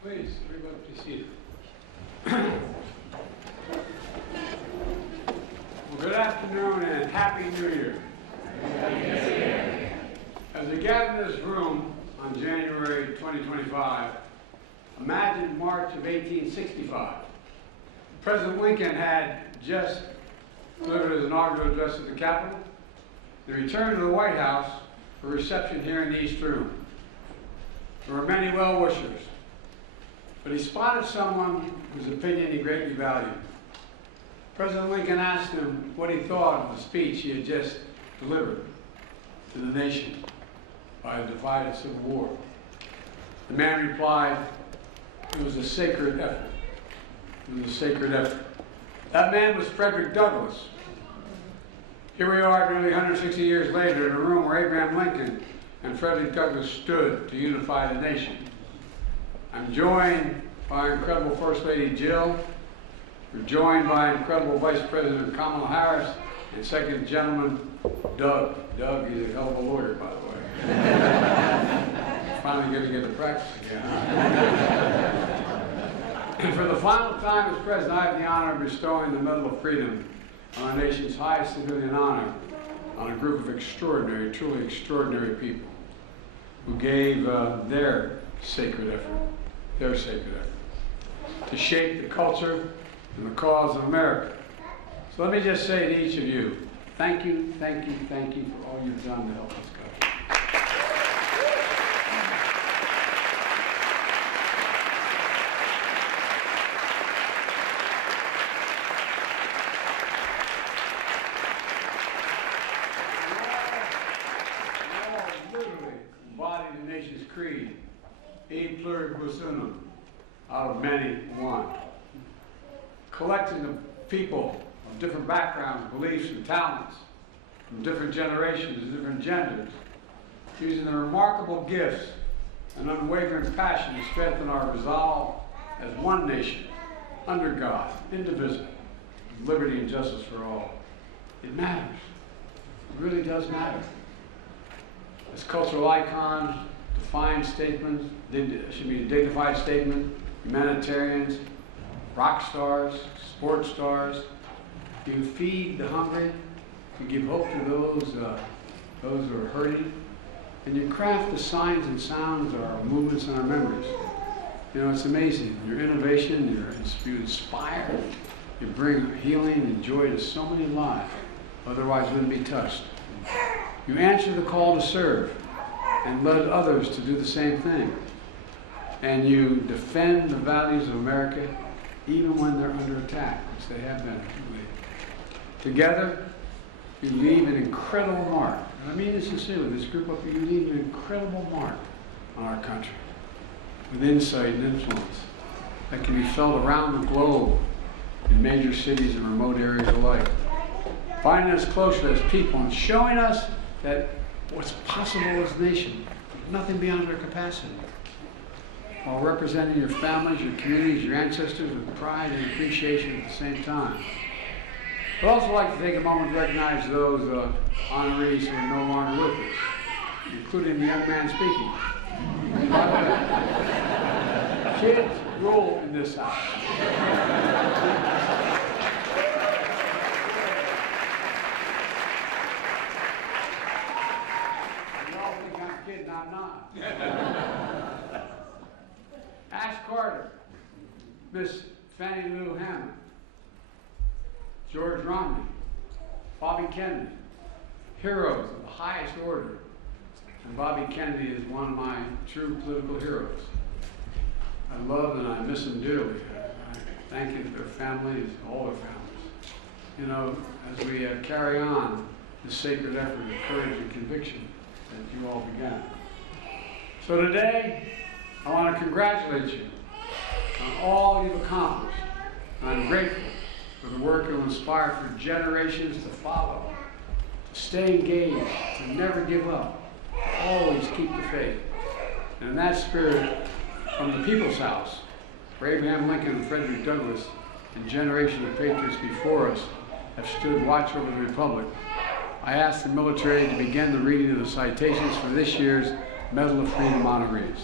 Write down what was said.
Please, everybody be seated. Well, good afternoon and Happy New Year. Happy New Year. As we gather in this room on January 2025, imagine March of 1865. President Lincoln had just delivered his inaugural address at the Capitol, then returned to the White House for a reception here in the East Room. There were many well-wishers, but he spotted someone whose opinion he greatly valued. President Lincoln asked him what he thought of the speech he had just delivered to the nation by a divided civil war. The man replied, "It was a sacred effort. It was a sacred effort." That man was Frederick Douglass. Here we are nearly 160 years later in a room where Abraham Lincoln and Frederick Douglass stood to unify the nation. I'm joined by incredible First Lady Jill. We're joined by incredible Vice President Kamala Harris and Second Gentleman Doug. Doug is a hell of a lawyer, by the way. Finally going to get to practice again. And for the final time as President, I have the honor of bestowing the Medal of Freedom on our nation's highest civilian honor on a group of extraordinary, truly extraordinary people who gave their sacred effort to shape the culture and the cause of America. So let me just say to each of you, thank you, thank you, thank you for all you've done to help us go. The nation's creed, e pluribus unum, out of many one. Collecting of people of different backgrounds, beliefs, and talents, from different generations and different genders, using their remarkable gifts and unwavering passion to strengthen our resolve as one nation, under God, indivisible, with liberty and justice for all. It matters. It really does matter. As cultural icons, defined statements, should be a dignified statement, humanitarians, rock stars, sports stars. You feed the hungry, you give hope to those who are hurting, and you craft the signs and sounds of our movements and our memories. You know, it's amazing. Your innovation, you inspire, you bring healing and joy to so many lives, otherwise wouldn't be touched. You answer the call to serve and led others to do the same thing. And you defend the values of America even when they're under attack, which they have been. Together, you leave an incredible mark. And I mean this sincerely, this group up here, you leave an incredible mark on our country with insight and influence that can be felt around the globe in major cities and remote areas alike. Finding us closer as people and showing us that what's possible as a nation, nothing beyond our capacity, while representing your families, your communities, your ancestors with pride and appreciation at the same time. I'd also like to take a moment to recognize those honorees who are no longer with us, including the young man speaking. By the way, kids rule in this house. I'm not. Ash Carter, Miss Fannie Lou Hammond, George Romney, Bobby Kennedy, heroes of the highest order. And Bobby Kennedy is one of my true political heroes. I love and I miss them dearly. I thank you to their families, all their families. You know, as we carry on this sacred effort of courage and conviction that you all began. So today, I want to congratulate you on all you've accomplished. And I'm grateful for the work you'll inspire for generations to follow, to stay engaged, to never give up, to always keep the faith. And in that spirit, from the People's House, where Abraham Lincoln and Frederick Douglass and generations of patriots before us have stood watch over the Republic, I ask the military to begin the reading of the citations for this year's Medal of Freedom honorees.